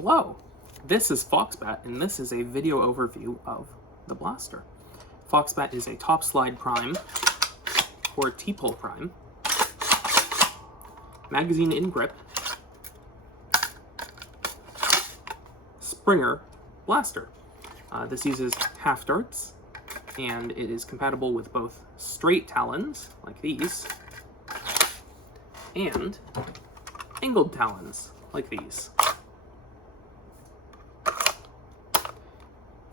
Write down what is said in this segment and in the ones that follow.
Hello, this is Foxbat, and this is a video overview of the blaster. Foxbat is a top slide prime, or T-pull prime, magazine in grip, Springer blaster. This uses half darts, and it is compatible with both straight talons, like these, and angled talons, like these.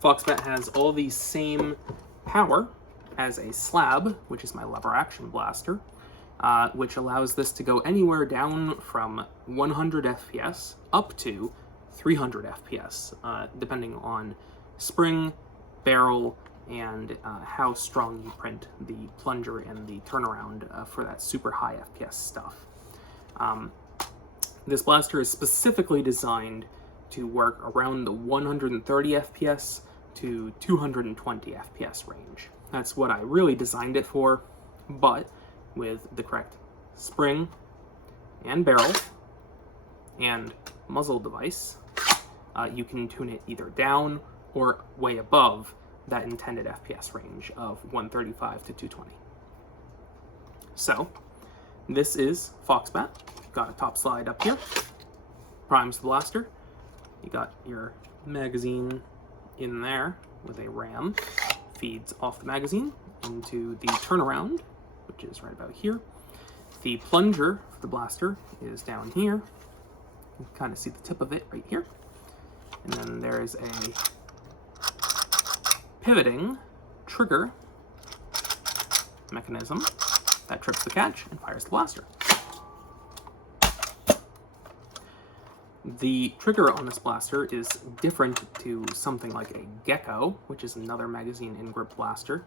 Foxbat has all the same power as a slab, which is my lever action blaster, which allows this to go anywhere down from 100 FPS up to 300 FPS, depending on spring, barrel, and how strong you print the plunger and the turnaround for that super high FPS stuff. This blaster is specifically designed to work around the 130 FPS to 220 FPS range. That's what I really designed it for, but with the correct spring and barrel and muzzle device, you can tune it either down or way above that intended FPS range of 135 to 220. So, this is Foxbat. Got a top slide up here, primes the blaster. You got your magazine in there with a ram, feeds off the magazine into the turnaround, which is right about here. The plunger for the blaster is down here. You can kind of see the tip of it right here. And then there's a pivoting trigger mechanism that trips the catch and fires the blaster. The trigger on this blaster is different to something like a Gecko, which is another magazine in grip blaster.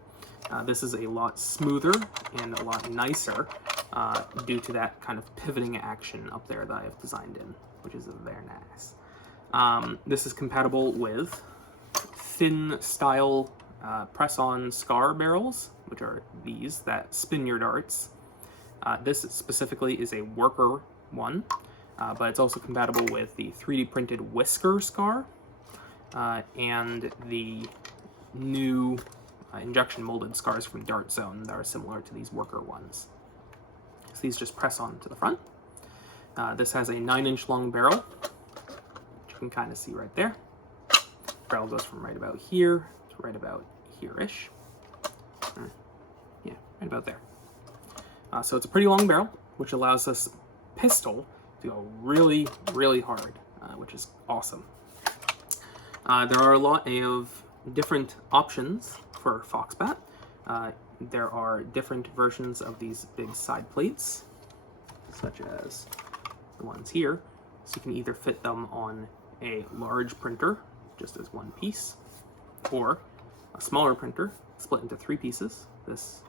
This is a lot smoother and a lot nicer due to that kind of pivoting action up there that I have designed in, which is very nice. This is compatible with thin style press-on SCAR barrels, which are these that spin your darts. This specifically is a worker one. But it's also compatible with the 3D printed Whisker SCAR and the new injection molded SCARs from DartZone that are similar to these worker ones. So these just press on to the front. This has a 9-inch long barrel, which you can kind of see right there. The barrel goes from right about here to right about here-ish. Yeah, right about there. So it's a pretty long barrel, which allows this pistol to go really, really hard, which is awesome. There are a lot of different options for Foxbat. There are different versions of these big side plates, such as the ones here. So you can either fit them on a large printer, just as one piece, or a smaller printer split into 3 pieces, this,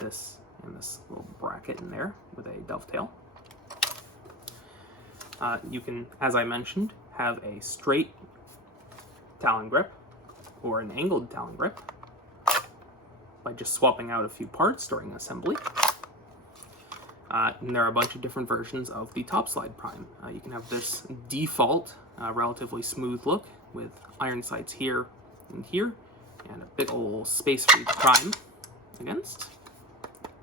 and this little bracket in there with a dovetail. You can, as I mentioned, have a straight Talon grip or an angled Talon grip by just swapping out a few parts during assembly. And there are a bunch of different versions of the top slide prime. You can have this default, relatively smooth look with iron sights here and here, and a big old space for you to prime against,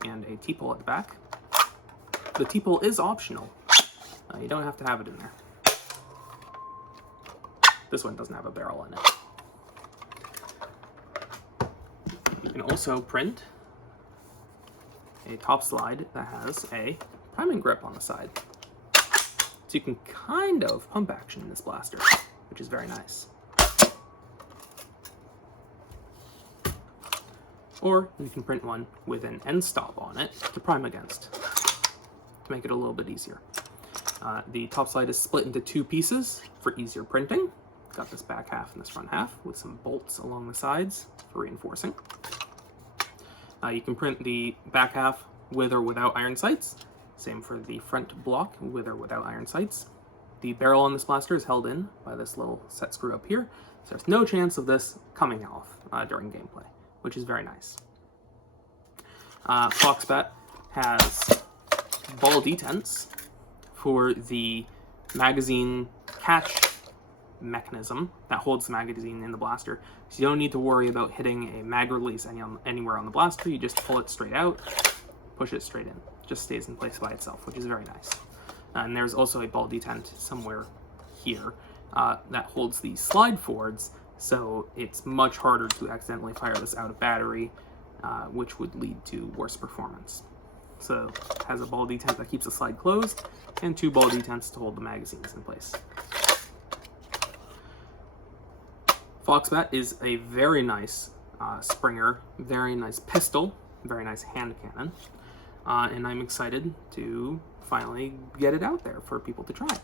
and a T-pull at the back. The T-pull is optional. You don't have to have it in there. This one doesn't have a barrel in it. You can also print a top slide that has a priming grip on the side. So you can kind of pump action in this blaster, which is very nice. Or you can print one with an end stop on it to prime against, to make it a little bit easier. The top slide is split into 2 pieces for easier printing. Got this back half and this front half with some bolts along the sides for reinforcing. You can print the back half with or without iron sights. Same for the front block with or without iron sights. The barrel on this blaster is held in by this little set screw up here, so there's no chance of this coming off during gameplay, which is very nice. Foxbat has ball detents for the magazine catch mechanism that holds the magazine in the blaster. So you don't need to worry about hitting a mag release anywhere on the blaster. You just pull it straight out, push it straight in. It just stays in place by itself, which is very nice. And there's also a ball detent somewhere here that holds the slide forwards, so it's much harder to accidentally fire this out of battery, which would lead to worse performance. So it has a ball detent that keeps the slide closed, and 2 ball detents to hold the magazines in place. Foxbat is a very nice Springer, very nice pistol, very nice hand cannon, and I'm excited to finally get it out there for people to try.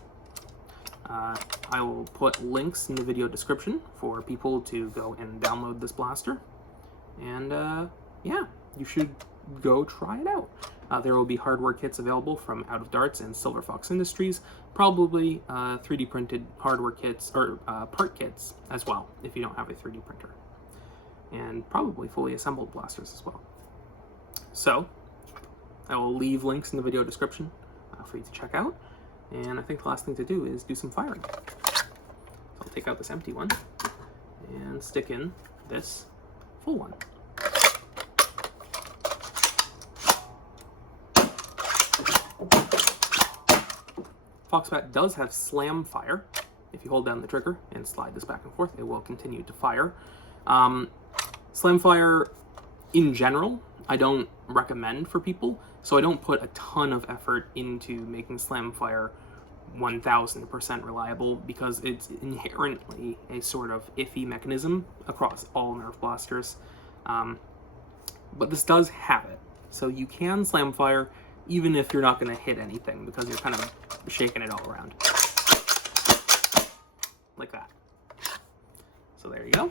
I will put links in the video description for people to go and download this blaster, and yeah, you should go try it out. There will be hardware kits available from OutOfDarts and SilverFoxIndustries, probably 3D printed hardware kits or part kits as well, if you don't have a 3D printer, and probably fully assembled blasters as well. So I will leave links in the video description for you to check out, and I think the last thing to do is do some firing. So I'll take out this empty one and stick in this full one. Foxbat does have slam fire. If you hold down the trigger and slide this back and forth, it will continue to fire. Slam fire, in general, I don't recommend for people, so I don't put a ton of effort into making slam fire 1000% reliable, because it's inherently a sort of iffy mechanism across all Nerf blasters. But this does have it, so you can slam fire even if you're not going to hit anything, because you're kind of shaking it all around. Like that. So there you go.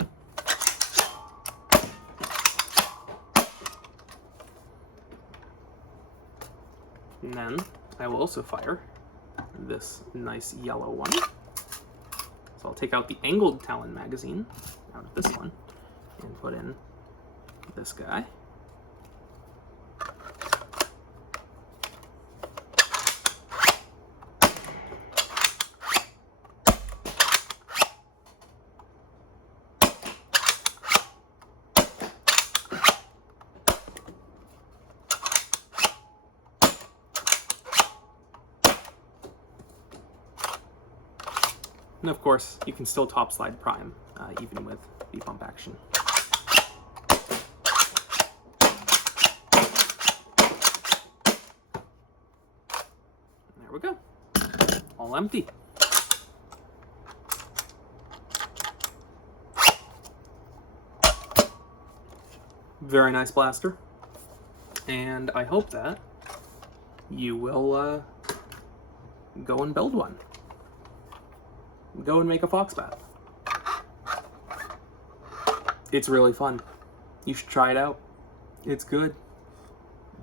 And then I will also fire this nice yellow one. So I'll take out the Angled Talon magazine out of this one and put in this guy. And of course, you can still top slide prime, even with the pump action. There we go. All empty. Very nice blaster. And I hope that you will go and build one. Go and make a Foxbat. It's really fun. You should try it out. It's good.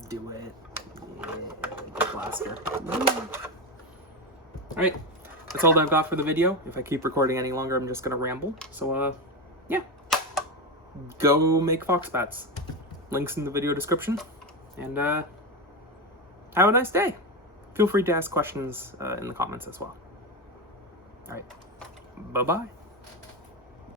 Do it. Yeah, blaster. Alright, that's all that I've got for the video. If I keep recording any longer, I'm just gonna ramble. So, yeah. Go make Foxbats. Links in the video description. And, have a nice day. Feel free to ask questions in the comments as well. Alright. Bye-bye.